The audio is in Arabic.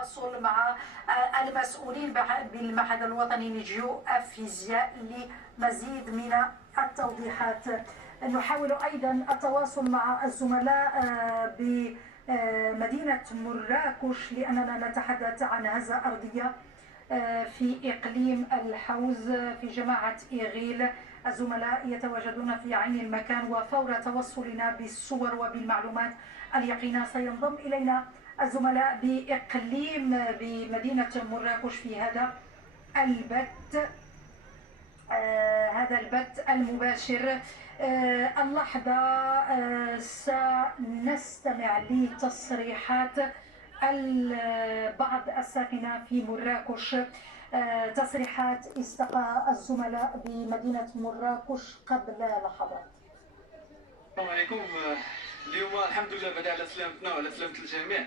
التواصل مع المسؤولين بالمعهد الوطني لجيو الفيزياء لمزيد من التوضيحات. نحاول أيضا التواصل مع الزملاء بمدينة مراكش لأننا نتحدث عن هزة أرضية في إقليم الحوز في جماعة إيغيل. الزملاء يتواجدون في عين المكان، وفور توصلنا بالصور وبالمعلومات اليقينة سينضم إلينا الزملاء بإقليم بمدينة مراكش في هذا البث المباشر. اللحظة سنستمع لتصريحات بعض الساكنة في مراكش، تصريحات استقى الزملاء بمدينة مراكش قبل لحظات. السلام عليكم. اليوم الحمد لله بدأ على سلامتنا وعلى سلامة الجميع.